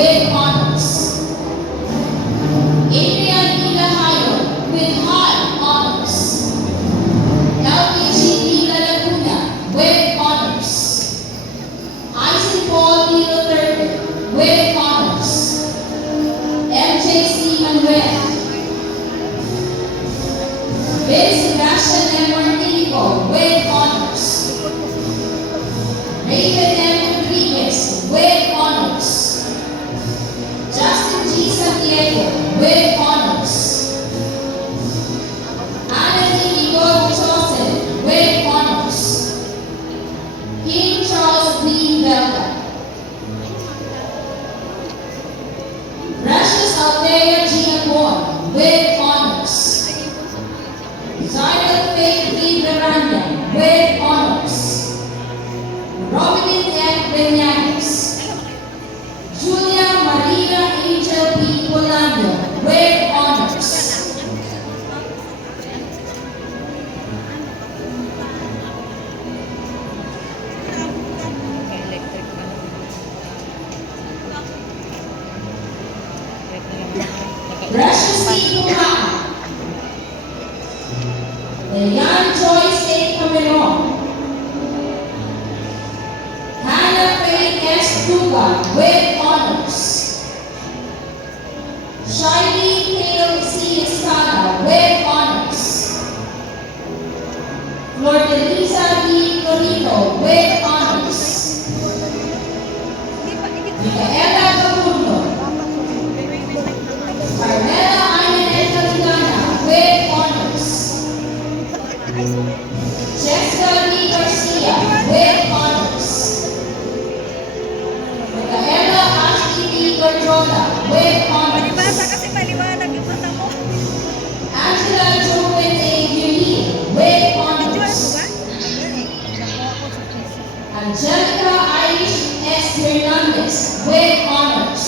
with honors. Adrian Ilahayon with high honors. LPG Laguna with honors. Isaac Paul Nilo III with honors. MJC Manuel. Vince Sebastian M. Martinico with honors. Raven M. Rodriguez with honors. Justin G. Santiago with honors. Anna Igor Joseph with honors. King Charles D. Velda. Precious Althea G. Amor with honors. Zayda Faith D. Veranda with honors. Robin F. Benanes. Julia Maria Angel P. Polando with honors. Precious P. Pumaca. Leanne Joyce A. Cameron. Hannah Faye S. Duga with honors. Shiley Hale C. Estrada with honors. Flordelisa D. Torito with honors. Micaela Gaburno. Carmela Ayan Caligana with honors. Jessica D. Garcia with honors. Micaela Ashley D. Gardrola with honors. Angela Joven A. Guilin with honors. Angelica Irish S. Hernandez with honors.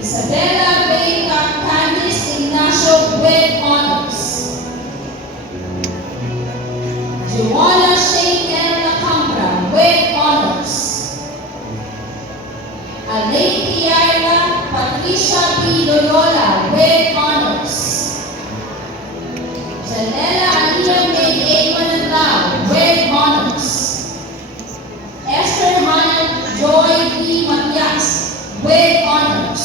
Isabella Bay Candice Ignacio with honors. Joanna Shane L. Lacambra with honors. Alain Tiara Patricia P. Loyola with honors. Janela Aliyah May A. Mananglao with honors. Esther Hannah Joy D. Matias with honors.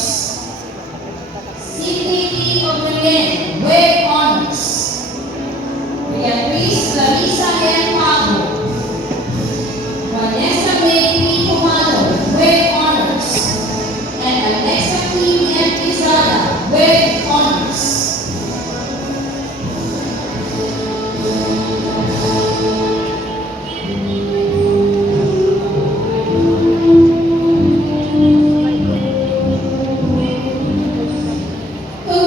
Cindy D. O'Brien with honors.